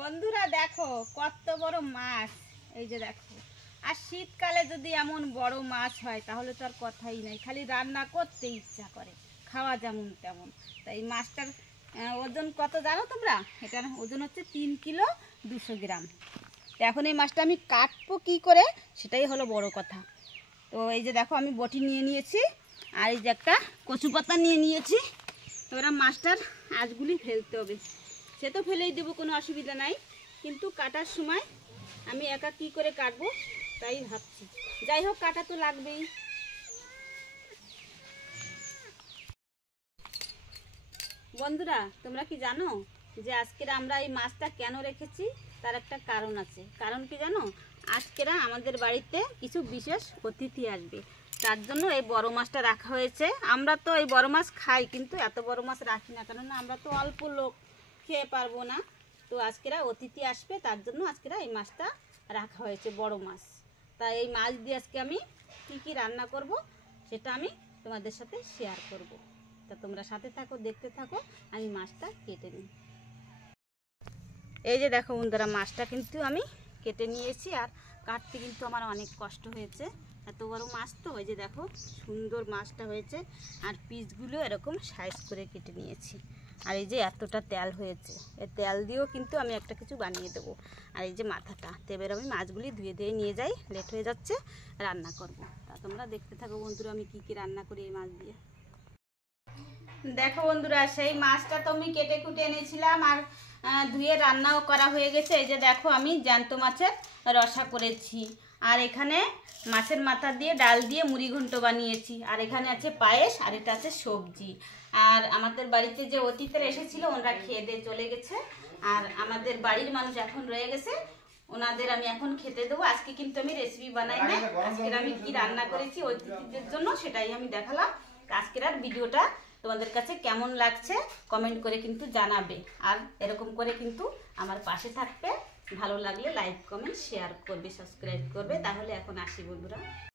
বন্ধুরা দেখো কত বড় মাছ, এই যে দেখো। আর শীতকালে যদি এমন বড় মাছ হয় তাহলে তো আর কথাই নাই, খালি রান্না করতে ইচ্ছা করে, খাওয়া যেমন তেমন। তাই এই মাছটার ওজন কত জানো তোমরা? এটার ওজন হচ্ছে 3 কিলো 200 গ্রাম। তো এখন এই মাছটা আমি কাটবো কী করে সেটাই হলো বড় কথা। তো এই যে দেখো আমি বটি নিয়ে নিয়েছি, আর এই যে একটা কচু পাতা নিয়ে নিয়েছি। এবার মাছটার আঁশগুলি ফেলতে হবে, সে তো ফেলেই দেবো, কোনো অসুবিধা নাই, কিন্তু কাটার সময় আমি একা কী করে কাটবো তাই ভাবছি। যাই হোক, কাটা তো লাগবেই। বন্ধুরা তোমরা কি জানো যে আজকের আমরা এই মাছটা কেন রেখেছি? তার একটা কারণ আছে। কারণ কি জানো? আজকেরা আমাদের বাড়িতে কিছু বিশেষ অতিথি আসবে, তার জন্য এই বড় মাছটা রাখা হয়েছে। আমরা তো এই বড় মাছ খাই, কিন্তু এত বড় মাছ রাখি না, কেননা আমরা তো অল্প লোক, খেয়ে পারবো না। তো আজকেরা অতিথি আসবে, তার জন্য আজকেরা এই মাছটা রাখা হয়েছে, বড় মাছ। তাই এই মাছ দিয়ে আজকে আমি কী কী রান্না করব সেটা আমি তোমাদের সাথে শেয়ার করব। তা তোমরা সাথে থাকো, দেখতে থাকো, আমি মাছটা কেটে নিই। এই যে দেখো বন্ধুরা, মাছটা কিন্তু আমি কেটে নিয়েছি, আর কাটতে কিন্তু আমার অনেক কষ্ট হয়েছে, এত বড় মাছ তো। এই যে দেখো সুন্দর মাছটা হয়েছে, আর পিসগুলো এরকম সাইজ করে কেটে নিয়েছি। আর এই যে এতটা তেল হয়েছে, এই তেল দিয়েও কিন্তু আমি একটা কিছু বানিয়ে দেবো। আর এই যে মাথাটা, তো এবার আমি মাছগুলি ধুয়ে ধুয়ে নিয়ে যাই, লেট হয়ে যাচ্ছে, রান্না করব। তা তোমরা দেখতে থাকো বন্ধুরা, আমি কী কী রান্না করি এই মাছ দিয়ে। দেখো বন্ধুরা, সেই মাছটা তো আমি কেটে কুটে এনেছিলাম, আর ধুয়ে রান্নাও করা হয়ে গেছে। এই যে দেখো আমি জ্যান্ত মাছের রসা করেছি, আর এখানে মাছের মাথা দিয়ে ডাল দিয়ে মুড়ি ঘন্ট বানিয়েছি, আর এখানে আছে পায়েস, আর এটা আছে সবজি। আর আমাদের বাড়িতে যে অতিথিরা এসেছিল ওনারা খেয়ে দিয়ে চলে গেছে, আর আমাদের বাড়ির মানুষ এখন রয়ে গেছে, ওনাদের আমি এখন খেতে দেবো। আজকে কিন্তু আমি রেসিপি বানাই না, আজকের আমি কি রান্না করেছি অতিথিদের জন্য সেটাই আমি দেখালাম। আজকের আর ভিডিওটা তোমাদের কাছে কেমন লাগছে কমেন্ট করে কিন্তু জানাবে, আর এরকম করে কিন্তু আমার পাশে থাকবে। ভালো লাগলে লাইক কমেন্ট শেয়ার করবে, সাবস্ক্রাইব করবে। তাহলে এখন আসি বন্ধুরা।